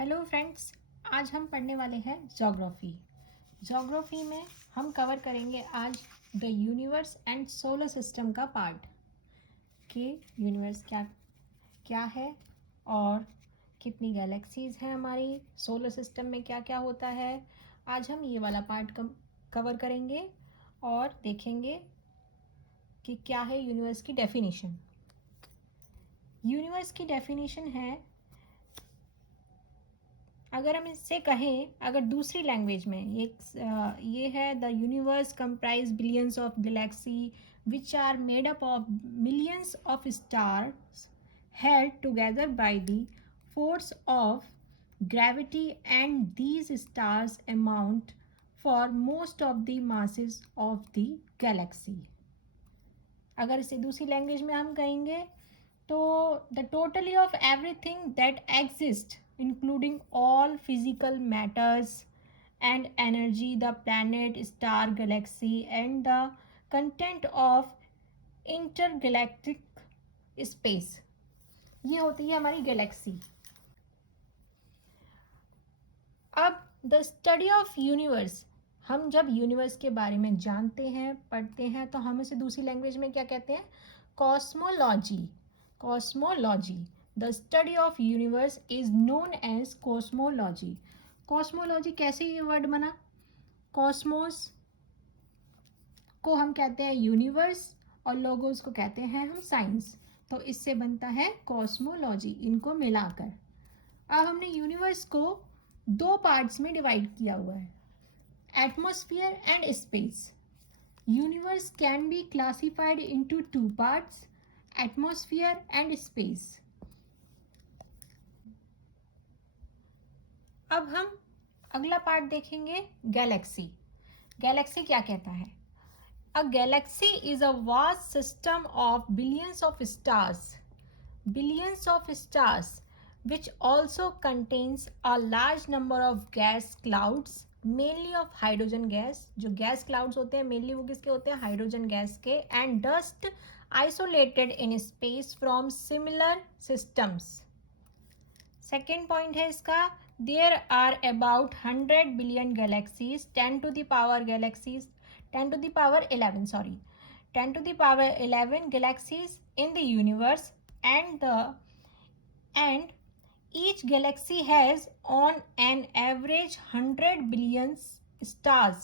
Hello friends, आज हम पढ़ने वाले हैं ज्योग्राफी। ज्योग्राफी में हम कवर करेंगे आज the universe and solar system का पार्ट कि यूनिवर्स क्या क्या है और कितनी गैलेक्सीज हैं हमारी सोलर सिस्टम में, क्या क्या होता है। आज हम ये वाला पार्ट कवर करेंगे और देखेंगे कि क्या है यूनिवर्स की डेफिनेशन। यूनिवर्स की डेफिनेशन है, अगर हम इससे कहें, अगर दूसरी लैंग्वेज में ये है the universe comprise billions of galaxy which are made up of millions of stars held together by the force of gravity, and these stars amount for most of the masses of the galaxy. अगर इसे दूसरी language में हम कहेंगे तो the totally off everything that exist including all physical matters and energy, the planet, star, Galaxy and the content of intergalactic space, ये होती है हमारी गैलेक्सी। अब द स्टडी ऑफ यूनिवर्स, हम जब यूनिवर्स के बारे में जानते हैं, पढ़ते हैं, तो हम इसे दूसरी लैंग्वेज में क्या कहते हैं? Cosmology. Cosmology, the study of universe is known as cosmology. Cosmology कैसे ये वर्ड बना? कॉस्मोस को हम कहते हैं यूनिवर्स और लोगोस को कहते हैं हम साइंस, तो इससे बनता है कॉस्मोलॉजी, इनको मिलाकर। अब हमने यूनिवर्स को दो पार्ट्स में डिवाइड किया हुआ है, atmosphere and space. Universe can be classified into two parts, atmosphere and space. अब हम अगला पार्ट देखेंगे, गैलेक्सी। गैलेक्सी क्या कहता है? A galaxy is a vast system of billions of stars, which also contains a large number of gas clouds, mainly of hydrogen gas. जो gas clouds होते हैं mainly वो किसके होते हैं? हाइड्रोजन गैस के। and dust isolated in space from similar systems. Second point है इसका, there are about 100 billion galaxies, 10 to the power 11 galaxies in the universe, and each galaxy has on an average 100 billion stars,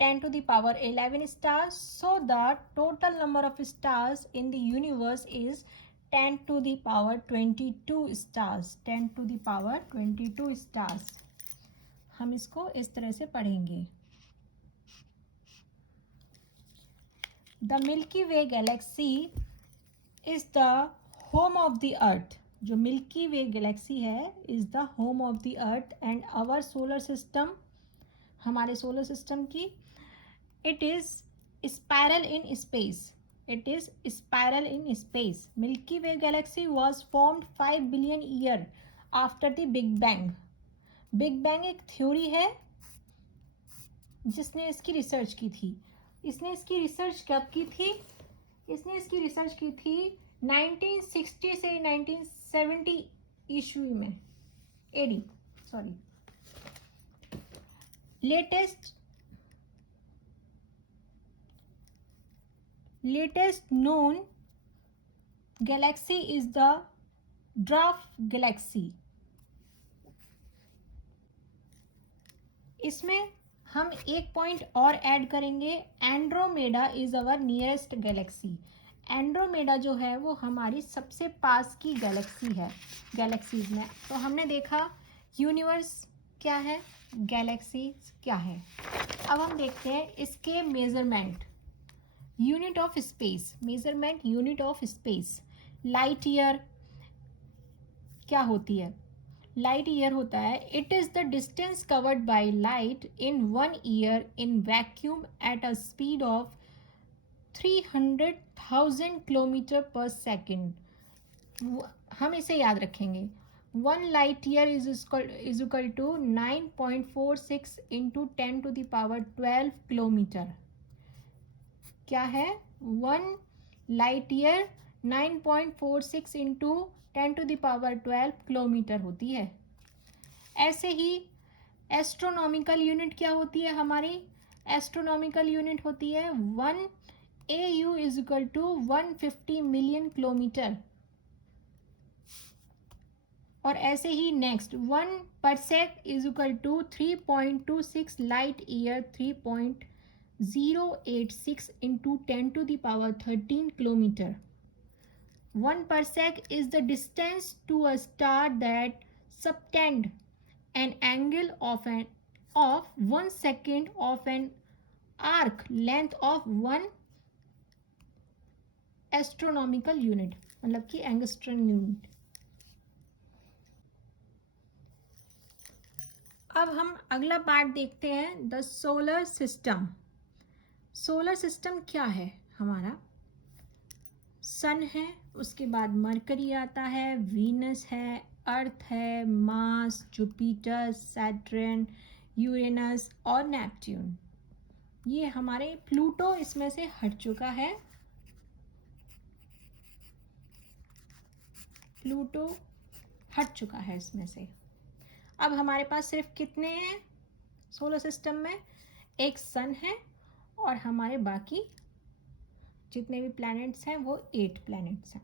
10 to the power 11 stars. So the total number of stars in the universe is 10 to the power 22 stars, 10 to the power 22 stars. हम इसको इस तरह से पढ़ेंगे, the milky way galaxy is the home of the earth. जो milky way galaxy है is the home of the earth and our solar system, हमारे solar system की, it is spiral in space. It is spiral in space. Milky Way galaxy was formed 5 billion year after the Big Bang. Big Bang एक theory है जिसने इसकी research की थी। इसने इसकी रिसर्च कब की थी? इसने इसकी रिसर्च की थी 1960 से 1970 ईस्वी में, AD, sorry. latest known galaxy is the dwarf galaxy. इसमें हम एक पॉइंट और ऐड करेंगे, Andromeda is our nearest Galaxy. Andromeda जो है वो हमारी सबसे पास की गैलेक्सी है गैलेक्सीज में। तो हमने देखा यूनिवर्स क्या है, गैलेक्सी क्या है। अब हम देखते हैं इसके measurement, unit of space, measurement unit of space. Light year क्या होती है? लाइट ईयर होता है, it is the distance covered by light in 1 year in vacuum at a speed of 300,000 kilometre per second. हम इसे याद रखेंगे, 1 light year is equal to 9.46 into 10 to the power 12 kilometre. क्या है? 1 light year 9.46 into 10 to the power 12 kilometre होती है। ऐसे ही astronomical unit क्या होती है हमारी? एस्ट्रोनॉमिकल यूनिट होती है 1 AU is equal to 150 million kilometre. और ऐसे ही next 1 parsec is equal to 3.26 light year, 3.086 into 10⁻13 kilometre. 1 parsec is the distance to a star that subtend an angle of 1 second of an arc length of 1 astronomical unit, मतलब कि angstrom unit. अब हम अगला part देखते हैं, the solar system. Solar system क्या है हमारा? सन है, उसके बाद मरकरी आता है, वीनस है, अर्थ है, मार्स, जुपिटर, सैटर्न, यूरेनस और नेपच्यून। ये हमारे प्लूटो इसमें से हट चुका है, प्लूटो हट चुका है इसमें से। अब हमारे पास सिर्फ कितने हैं सोलर सिस्टम में? एक सन है और हमारे बाकी जितने भी प्लैनेट्स हैं वो 8 प्लैनेट्स हैं।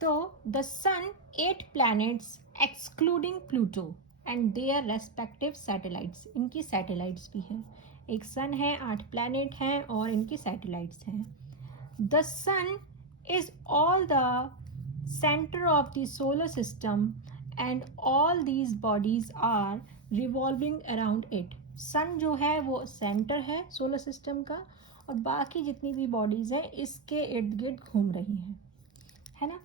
तो the sun 8 planets excluding Pluto and their respective satellites, इनकी सैटेलाइट्स भी हैं। एक सन है, 8 प्लैनेट हैं और इनकी सैटेलाइट्स हैं। The sun is all the center of the solar system and all these bodies are revolving around it. सन जो है वो सेंटर है सोलर सिस्टम का और बाकी जितनी भी बॉडीज हैं इसके इर्द गिर्द घूम रही हैं, है ना।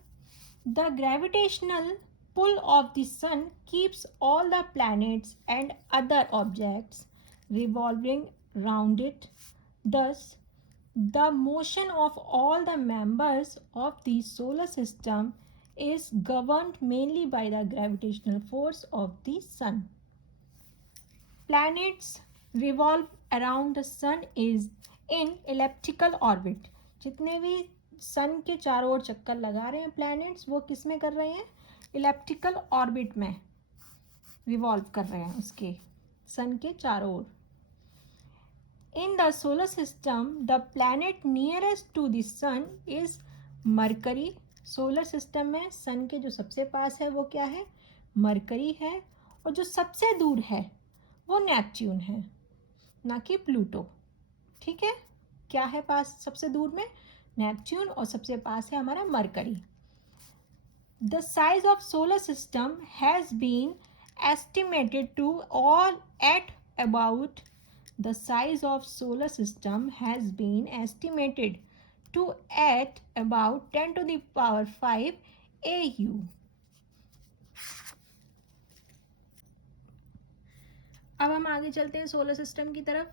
The gravitational pull of the sun keeps all the planets and other objects revolving round it. Thus, the motion of all the members of the solar system is governed mainly by the gravitational force of the sun. Planets revolve around the sun is in elliptical orbit. जितने भी सन के चारों ओर चक्कर लगा रहे हैं planets, वो किस में कर रहे हैं? इलेप्टिकल ऑर्बिट में रिवॉल्व कर रहे हैं उसके सन के चारों ओर। In the solar system, the planet nearest to the sun is Mercury. Solar system में सन के जो सबसे पास है वो क्या है? मरकरी है। और जो सबसे दूर है वो नेपच्यून है, ना कि प्लूटो। ठीक है, क्या है पास सबसे दूर में? नेपच्यून, और सबसे पास है हमारा mercury. The size of solar system has been estimated to all at about The size of solar system has been estimated to at about 10 to the power 5 AU. अब हम आगे चलते हैं सोलर सिस्टम की तरफ।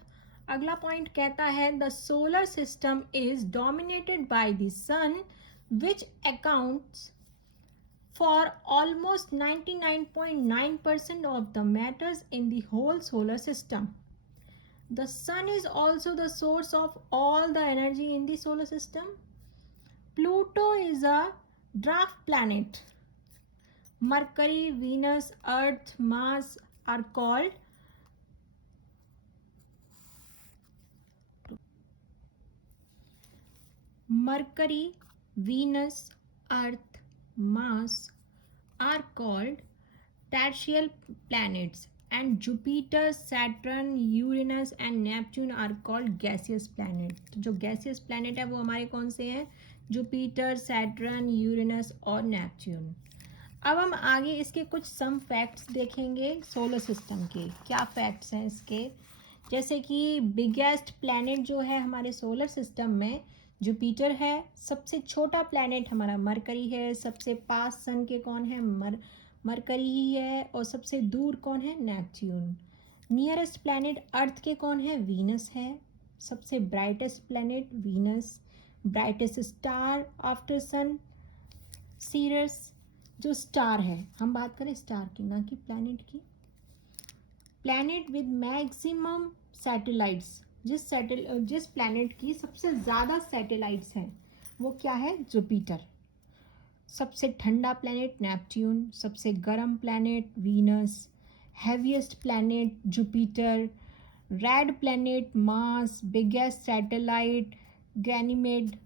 अगला पॉइंट कहता है the solar system is dominated by the sun which accounts for almost 99.9% of the matters in the whole solar system. The sun is also the source of all the energy in the solar system. Pluto is a dwarf planet. Mercury, Venus, Earth, Mars are called Mercury, Venus, Earth, Mars are called terrestrial planets. And Jupiter, Saturn, Uranus and Neptune are called gaseous planet. तो जो gaseous planet है वो हमारे कौन से हैं? Jupiter, Saturn, Uranus और Neptune. अब हम आगे इसके कुछ सम फैक्ट्स देखेंगे सोलर सिस्टम के। क्या फैक्ट्स हैं इसके? जैसे कि बिगेस्ट प्लैनेट जो है हमारे सोलर सिस्टम में जुपिटर है। सबसे छोटा प्लैनेट हमारा मरकरी है। सबसे पास सन के कौन है? मरकरी ही है। और सबसे दूर कौन है? नेपच्यून। नियरेस्ट प्लैनेट अर्थ के कौन है? वीनस है। सबसे brightest planet Venus. Brightest star after sun Sirius. जो स्टार है, हम बात करें स्टार की ना कि प्लैनेट की। प्लैनेट विद मैक्सिमम सैटेलाइट्स, जिस प्लैनेट की सबसे ज़्यादा सैटेलाइट्स हैं वो क्या है? जुपिटर। सबसे ठंडा प्लैनेट नेपच्यून। सबसे गर्म planet Venus. heaviest planet Jupiter, red planet Mars, biggest satellite Ganymede,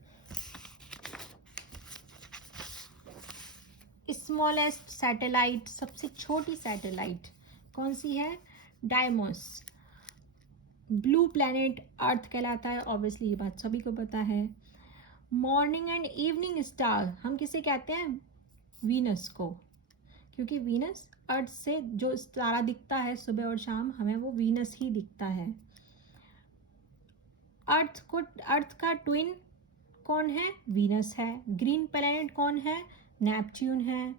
smallest satellite सबसे छोटी सैटेलाइट कौन सी है? डायमोस। ब्लू प्लैनेट अर्थ कहलाता है, ऑब्वियसली ये बात सभी को पता है। मॉर्निंग एंड इवनिंग स्टार हम किसे कहते हैं? वीनस को, क्योंकि वीनस अर्थ से जो तारा दिखता है सुबह और शाम हमें वो वीनस ही दिखता है। अर्थ का ट्विन कौन है? वीनस है। ग्रीन प्लैनेट कौन है? नेपच्यून है,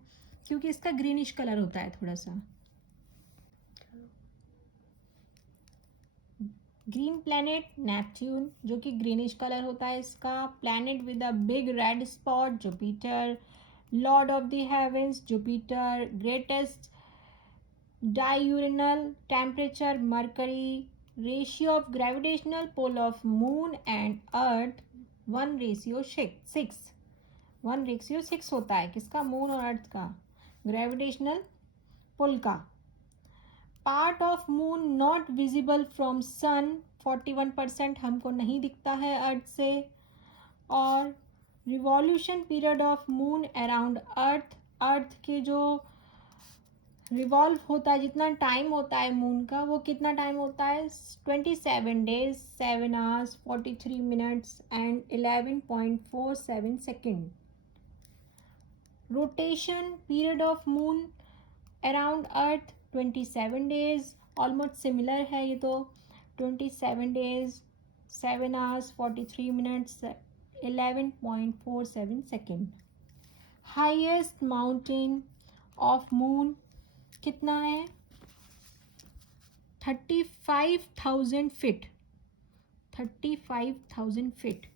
क्योंकि इसका ग्रीनिश कलर होता है थोड़ा सा। ग्रीन प्लैनेट नेपच्यून, जो कि ग्रीनिश कलर होता है इसका। Planet with a big red spot Jupiter, Lord of the heavens Jupiter, greatest diurnal temperature Mercury, ratio of gravitational pull of moon and earth 1:6। 1:6 होता है किसका? मून और अर्थ का ग्रेविटेशनल पुल का। Part of moon not visible from sun 41% हमको नहीं दिखता है अर्थ से। और revolution period of moon around earth के जो रिवॉल्व होता है, जितना टाइम होता है मून का, वो कितना टाइम होता है? 27 days 7 hours 43 minutes and 11.47 second. Rotation period of moon around earth 27 days, almost similar है ये तो। 27 days 7 hours 43 minutes 11.47 second. Highest mountain of moon कितना है? 35,000 feet. 35,000 feet.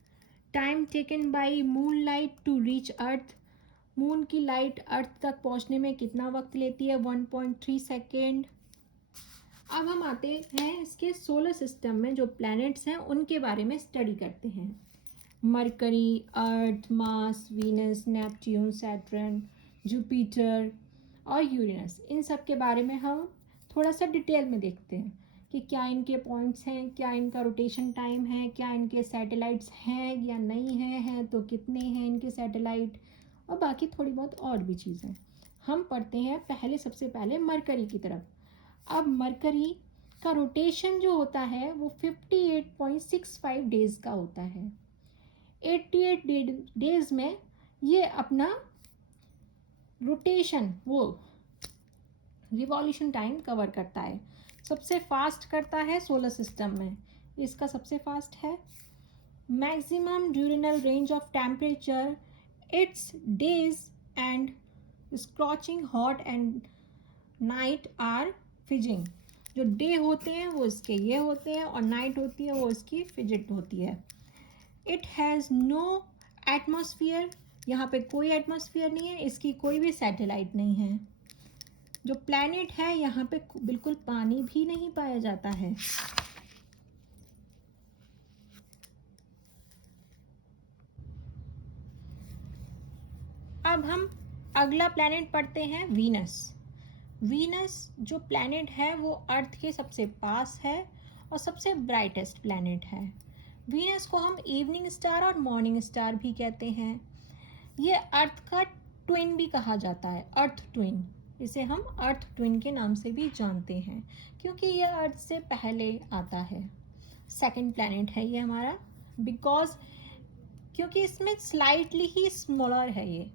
Time taken by moon light to reach earth, moon की light earth तक पहुंचने में कितना वक्त लेती है? 1.3 सेकेंड। अब हम आते हैं इसके सोलर सिस्टम में जो प्लैनेट्स हैं उनके बारे में स्टडी करते हैं। Mercury, Earth, Mars, Venus, Neptune, Saturn, Jupiter और यूरेनस, इन सब के बारे में हम थोड़ा सा डिटेल में देखते हैं कि क्या इनके पॉइंट्स हैं, क्या इनका रोटेशन टाइम है, क्या इनके सैटेलाइट्स हैं या नहीं हैं तो कितने हैं इनके सैटेलाइट, और बाकी थोड़ी बहुत और भी चीज़ें। हम पढ़ते हैं सबसे पहले मरकरी की तरफ। अब मरकरी का रोटेशन जो होता है वो 58.65 डेज का होता है। 88 डेज में ये अपना रोटेशन वो रिवॉल्यूशन टाइम कवर करता है। सबसे फास्ट करता है सोलर सिस्टम में, इसका सबसे फास्ट है। Maximum diurnal range of temperature its days and scorching hot and night are freezing. जो डे होते हैं वो इसके ये होते हैं और नाइट होती है वो इसकी फिजिट होती है। इट हैज़ नो एटमॉस्फेयर, यहाँ पे कोई एटमॉस्फेयर नहीं है, इसकी कोई भी सैटेलाइट नहीं है। जो प्लैनेट है यहाँ पे बिल्कुल पानी भी नहीं पाया जाता है। अब हम अगला प्लैनेट पढ़ते हैं वीनस। वीनस जो प्लैनेट है वो अर्थ के सबसे पास है और सबसे ब्राइटेस्ट प्लैनेट है। वीनस को हम इवनिंग स्टार और मॉर्निंग स्टार भी कहते हैं। ये अर्थ का ट्विन भी कहा जाता है, अर्थ ट्विन। इसे हम अर्थ ट्विन के नाम से भी जानते हैं क्योंकि ये अर्थ से पहले आता है। सेकंड प्लैनेट है ये हमारा, क्योंकि इसमें स्लाइटली ही स्मॉलर है ये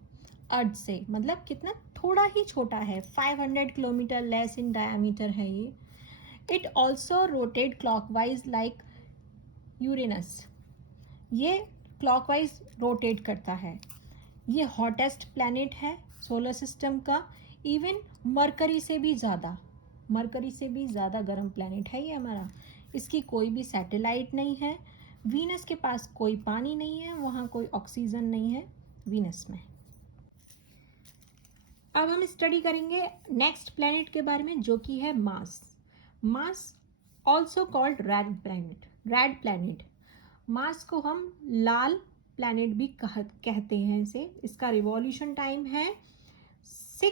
अर्थ से, मतलब कितना थोड़ा ही छोटा है। 500 किलोमीटर लेस इन डायमीटर है ये। It also rotate clockwise like Uranus, ये क्लॉकवाइज रोटेट करता है। ये हॉटेस्ट प्लैनेट है सोलर सिस्टम का, इवन मरकरी से भी ज़्यादा गर्म प्लैनेट है ये हमारा। इसकी कोई भी सैटेलाइट नहीं है। वीनस के पास कोई पानी नहीं है, वहाँ कोई ऑक्सीजन नहीं है वीनस में। अब हम स्टडी करेंगे नेक्स्ट प्लैनेट के बारे में जो कि है Mars. Mars also called red planet. Mars को हम लाल प्लैनेट भी कहते हैं इसे। इसका रिवॉल्यूशन टाइम है 6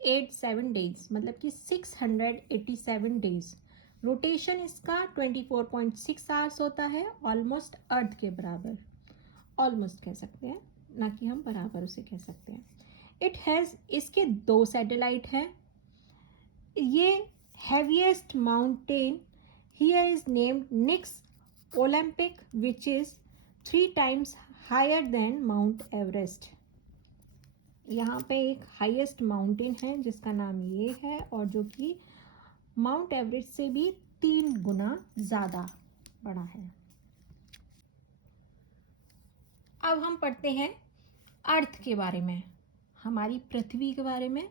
687 डेज, मतलब कि 687 डेज। रोटेशन इसका 24.6 आवर्स होता है, ऑलमोस्ट अर्थ के बराबर, ऑलमोस्ट कह सकते हैं, ना कि हम बराबर उसे कह सकते हैं। इट हैज़, इसके 2 सैटेलाइट हैं। ये heaviest mountain here is named Nix Olympic which is 3 times higher than Mount Everest. यहाँ पे एक हाईएस्ट माउंटेन है जिसका नाम ये है, और जो कि माउंट एवरेस्ट से भी 3 गुना ज़्यादा बड़ा है। अब हम पढ़ते हैं अर्थ के बारे में, हमारी पृथ्वी के बारे में।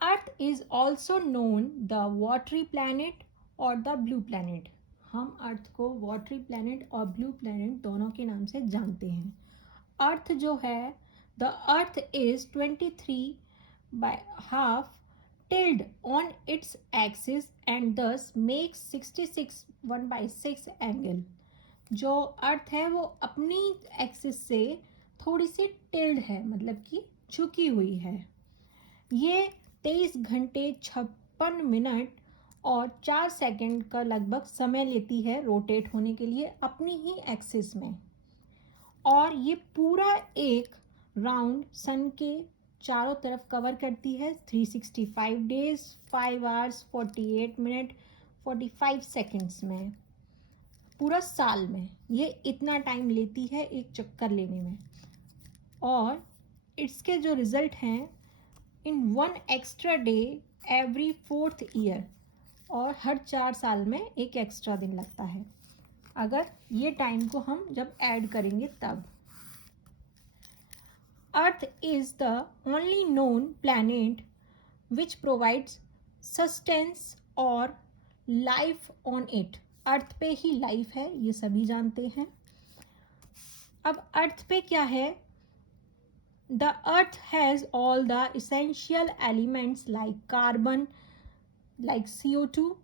Earth is also known the watery planet और द ब्लू प्लैनेट। हम अर्थ को वाटरी प्लैनेट और ब्लू प्लैनेट दोनों के नाम से जानते हैं। अर्थ जो है, the earth is 23.5 tilted on its axis and thus makes 66 1/6 angle। जो अर्थ है वो अपनी एक्सिस से थोड़ी सी टिल्ड है, मतलब कि झुकी हुई है। ये 23 घंटे 56 मिनट और 4 सेकंड का लगभग समय लेती है रोटेट होने के लिए अपनी ही एक्सिस में, और ये पूरा एक राउंड सन के चारों तरफ कवर करती है 365 डेज 5 आवर्स 48 मिनट 45 सेकंड्स में। पूरा साल में ये इतना टाइम लेती है एक चक्कर लेने में, और इसके जो रिजल्ट हैं, इन 1 extra day every 4th year, और हर 4 साल में एक एक्स्ट्रा दिन लगता है, अगर ये टाइम को हम जब ऐड करेंगे तब। Earth is the only known planet which provides sustains और लाइफ ऑन इट। अर्थ पे ही लाइफ है, ये सभी जानते हैं। अब अर्थ पे क्या है, the earth has all the essential elements like carbon, like CO2,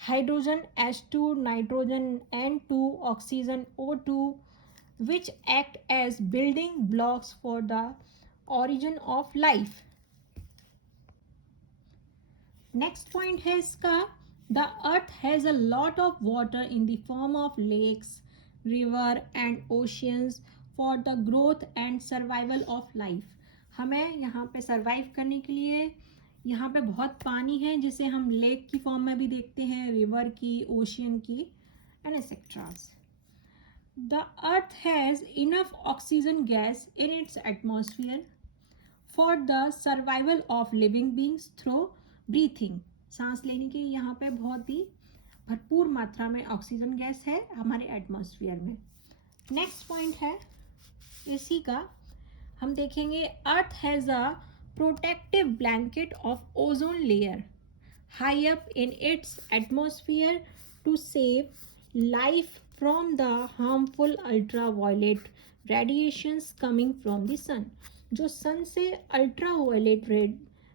hydrogen H2, nitrogen N2, oxygen O2, which act as building blocks for the origin of life. Next point है इसका, the earth has a lot of water in the form of lakes, river and oceans for the growth and survival of life. हमें यहाँ पे survive करने के लिए यहाँ पे बहुत पानी है, जिसे हम लेक की फॉर्म में भी देखते हैं, रिवर की, ओशियन की, and etceteras. The earth has enough oxygen gas in its atmosphere for the survival of living beings through breathing. सांस लेने के यहाँ पे बहुत ही भरपूर मात्रा में ऑक्सीजन गैस है हमारे एटमॉस्फेयर में। नेक्स्ट पॉइंट है इसी का, हम देखेंगे, अर्थ has a protective blanket of ozone layer high up in its atmosphere to save life from the harmful ultraviolet radiations coming from the sun। जो सन से अल्ट्रावायलेट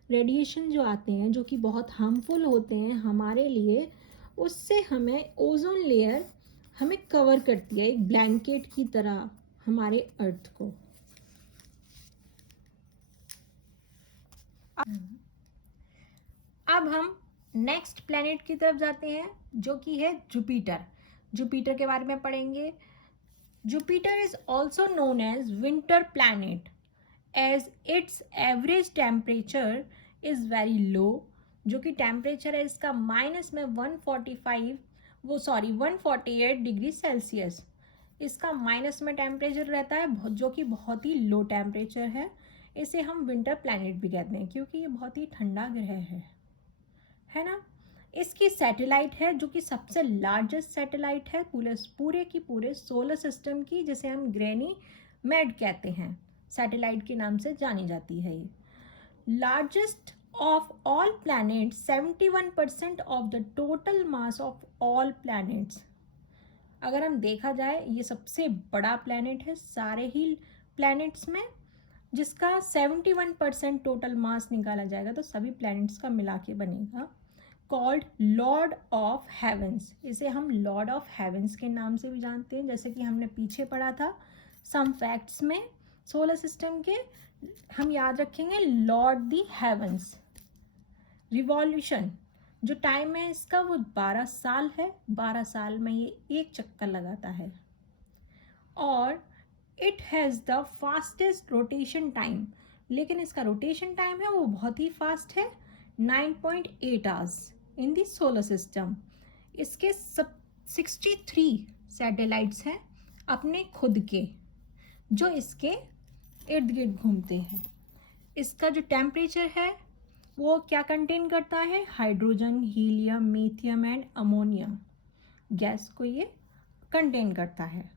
रेडिएशन जो आते हैं, जो कि बहुत हार्मफुल होते हैं हमारे लिए, उससे हमें ओजोन लेयर हमें कवर करती है, एक ब्लैंकेट की तरह हमारे अर्थ को। अब हम नेक्स्ट प्लैनेट की तरफ जाते हैं, जो कि है जुपिटर। जुपिटर के बारे में पढ़ेंगे। Jupiter is also known as winter planet as its average temperature is very low. जो कि टेम्परेचर है इसका माइनस में 148 डिग्री सेल्सियस इसका माइनस में टेम्परेचर रहता है, जो कि बहुत ही लो टेम्परेचर है। इसे हम विंटर प्लैनेट भी कहते हैं क्योंकि ये बहुत ही ठंडा ग्रह है ना। इसकी सैटेलाइट है जो कि सबसे लार्जेस्ट सैटेलाइट है पूरे की पूरे सोलर सिस्टम की, जिसे हम ग्रैनी मैड कहते हैं, सैटेलाइट के नाम से जानी जाती है। ये largest of all planets, 71% of the total mass of all planets. अगर हम देखा जाए, ये सबसे बड़ा प्लैनेट है सारे ही प्लैनेट्स में, जिसका 71% टोटल मास निकाला जाएगा तो सभी प्लैनेट्स का मिला के बनेगा। कॉल्ड लॉर्ड ऑफ हेवेंस, इसे हम लॉर्ड ऑफ हेवेंस के नाम से भी जानते हैं, जैसे कि हमने पीछे पढ़ा था सम फैक्ट्स में सोलर सिस्टम के, हम याद रखेंगे लॉर्ड दी हेवेंस। रिवॉल्यूशन जो टाइम है इसका वो 12 साल है, 12 साल में ये एक चक्कर लगाता है। और it has the fastest rotation time, लेकिन इसका रोटेशन टाइम है वो बहुत ही फास्ट है, 9.8 hours in the solar system. इसके सब 63 सैटेलाइट्स हैं अपने खुद के, जो इसके इर्द गिर्द घूमते हैं। इसका जो टेम्परेचर है वो क्या कंटेन करता है, hydrogen, helium, methane and ammonia gas को ये कंटेन करता है।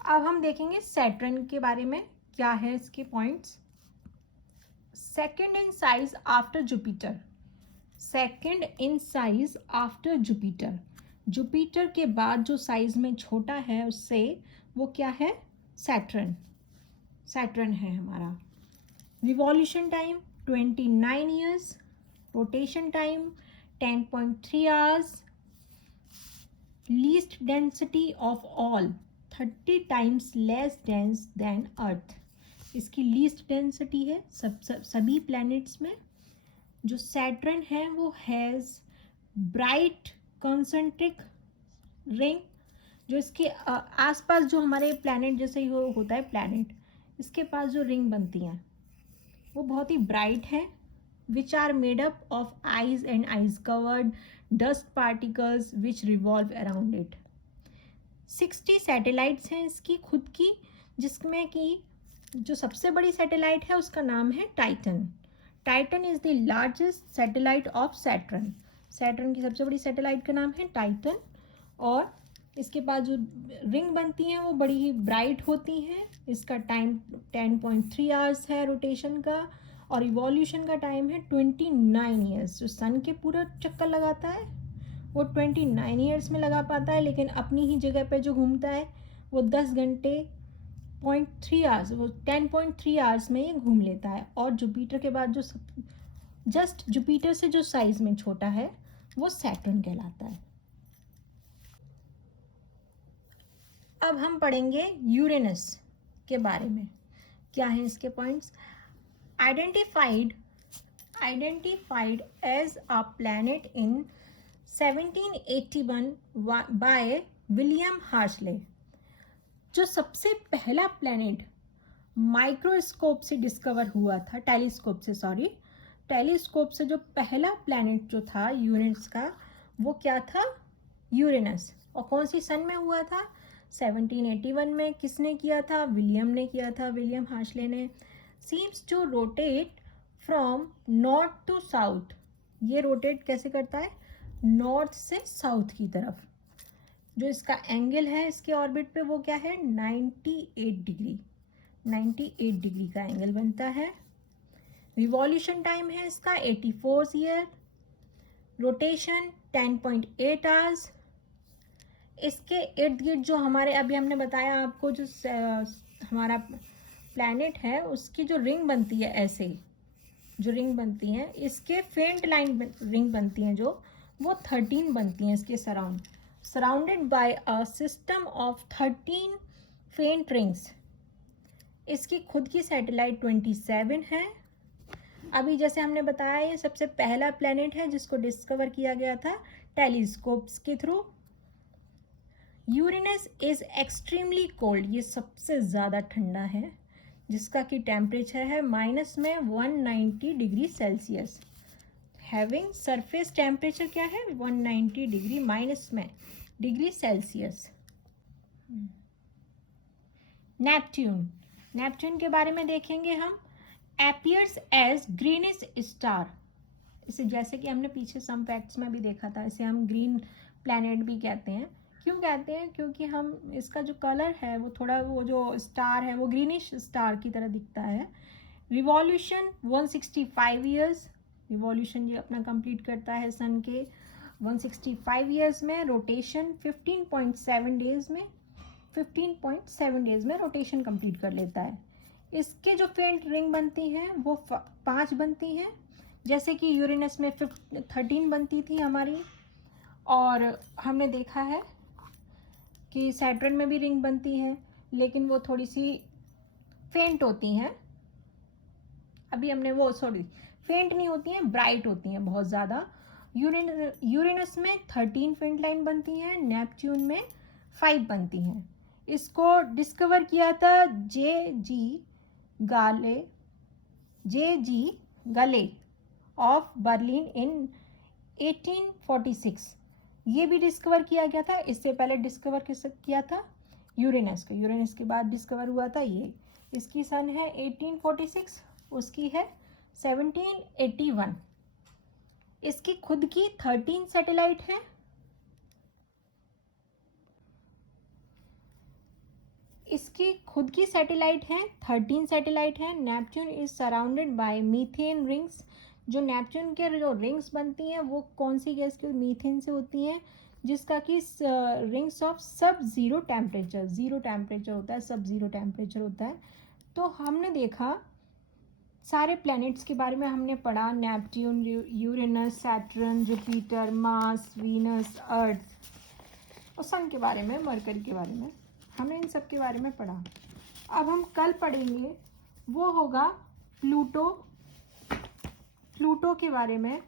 अब हम देखेंगे सैटर्न के बारे में, क्या है इसके points. Second in size after Jupiter, second in size after Jupiter, Jupiter के बाद जो साइज में छोटा है उससे, वो क्या है, सैटर्न, सैटर्न है हमारा। Revolution time 29 years, rotation time 10.3 hours, least density of all 30 times less dense than earth, इसकी लीस्ट डेंसिटी है सभी प्लैनेट्स में। जो सैटर्न है वो हैज़ ब्राइट कॉन्सेंट्रिक रिंग, जो इसके आसपास जो हमारे प्लैनेट जैसे ही होता है प्लैनेट, इसके पास जो रिंग बनती हैं वो बहुत ही ब्राइट है, which are made up of ice and ice covered dust particles which revolve around it. 60 satellites हैं इसकी खुद की, जिसमें कि जो सबसे बड़ी सैटेलाइट है उसका नाम है Titan. Titan is the largest satellite of Saturn, Saturn की सबसे बड़ी सैटेलाइट का नाम है टाइटन। और इसके पास जो रिंग बनती हैं वो बड़ी ही ब्राइट होती हैं। इसका टाइम 10.3 आवर्स है रोटेशन का, और रिवॉल्यूशन का टाइम है 29 ईयर्स। जो सन के पूरा चक्कर लगाता है वो 29 ईयर्स में लगा पाता है, लेकिन अपनी ही जगह पे जो घूमता है वो 10 घंटे 0.3 आवर्स, वो 10.3 आवर्स में ये घूम लेता है। और जुपिटर के बाद जो जस्ट जुपिटर से जो साइज में छोटा है वो सैटर्न कहलाता है। अब हम पढ़ेंगे यूरेनस के बारे में, क्या है इसके points. Identified as a planet in 1781 by William Herschel. जो सबसे पहला प्लैनेट माइक्रोस्कोप से डिस्कवर हुआ था, टेलीस्कोप से जो पहला प्लैनेट जो था यूरेनस का, वो क्या था, यूरेनस। और कौन सी सन में हुआ था, 1781 में। किसने किया था, विलियम ने किया था, विलियम हार्शले ने। Seems to rotate from north to south, ये रोटेट कैसे करता है, नॉर्थ से साउथ की तरफ। जो इसका एंगल है इसके ऑर्बिट पे वो क्या है, 98 डिग्री, 98 डिग्री का एंगल बनता है। रिवॉल्यूशन टाइम है इसका 84 ईयर, रोटेशन 10.8 आवर्स। इसके इर्द गिर्द जो हमारे अभी हमने बताया आपको, जो हमारा प्लैनेट है उसकी जो रिंग बनती है, ऐसे जो रिंग बनती हैं, इसके फेंट लाइन रिंग बनती हैं जो, वो 13 बनती हैं इसके surrounded by a system of 13 फेंट रिंग्स। इसकी खुद की सैटेलाइट 27 है। अभी जैसे हमने बताया ये सबसे पहला प्लैनेट है जिसको डिस्कवर किया गया था टेलीस्कोप्स के through. Uranus is extremely cold, ये सबसे ज़्यादा ठंडा है, जिसका कि टेम्परेचर है -190 degree Celsius. Having surface temperature क्या है, 190 डिग्री माइनस में डिग्री सेल्सियस। नेपच्यून के बारे में देखेंगे हम। एपियर्स एज ग्रीनिश स्टार, इसे जैसे कि हमने पीछे सम फैक्ट्स में भी देखा था, इसे हम ग्रीन प्लैनेट भी कहते हैं। क्यों कहते हैं, क्योंकि हम इसका जो कलर है वो थोड़ा, वो जो स्टार है वो ग्रीनिश स्टार की तरह दिखता है। रिवॉल्यूशन 165 ईयर्स, रिवॉल्यूशन ये अपना कंप्लीट करता है सन के 165 ईयर्स में। रोटेशन 15.7 डेज में, 15.7 डेज में रोटेशन कंप्लीट कर लेता है। इसके जो फेंट रिंग बनती हैं वो 5 बनती हैं, जैसे कि यूरेनस में 13 बनती थी हमारी। और हमने देखा है कि सैटर्न में भी रिंग बनती है, लेकिन वो थोड़ी सी फेंट होती हैं। अभी हमने वो सॉरी फेंट नहीं होती हैं, ब्राइट होती हैं बहुत ज़्यादा। यूरेनस में 13 फेंट लाइन बनती हैं, नेपच्यून में 5 बनती हैं। इसको डिस्कवर किया था जे जी गले ऑफ बर्लिन इन 1846। ये भी डिस्कवर किया गया था। इससे पहले डिस्कवर किया था यूरेनस को, यूरेनस के बाद डिस्कवर हुआ था ये। इसकी सन है 1846, उसकी है 1781। इसकी खुद की 13 सैटेलाइट हैं। इसकी खुद की सैटेलाइट हैं 13 सैटेलाइट हैं। Neptune is surrounded by methane rings. जो नेपच्यून के जो रिंग्स बनती हैं वो कौन सी गैस की, मीथेन से होती हैं, जिसका कि रिंग्स ऑफ सब ज़ीरो टेम्परेचर, ज़ीरो टेम्परेचर होता है, सब ज़ीरो टेम्परेचर होता है। तो हमने देखा सारे प्लैनेट्स के बारे में हमने पढ़ा, Neptune, Uranus, Saturn, Jupiter, Mars, Venus, Earth और सन के बारे में, मरकरी के बारे में, हमने इन सब के बारे में पढ़ा। अब हम कल पढ़ेंगे वो होगा प्लूटो के बारे में,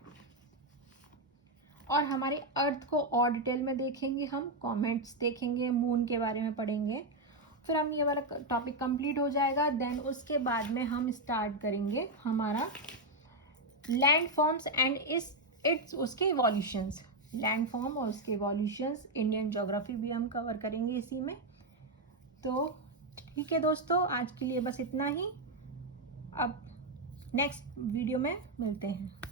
और हमारे अर्थ को और डिटेल में देखेंगे, हम कॉमेट्स देखेंगे, मून के बारे में पढ़ेंगे। फिर हम ये वाला टॉपिक कंप्लीट हो जाएगा। देन उसके बाद में हम स्टार्ट करेंगे हमारा लैंड फॉर्म्स एंड इट्स उसके इवोल्यूशंस, लैंड फॉर्म और उसके इवोल्यूशंस, इंडियन ज्योग्राफी भी हम कवर करेंगे इसी में। तो ठीक है दोस्तों, आज के लिए बस इतना ही। अब नेक्स्ट वीडियो में मिलते हैं।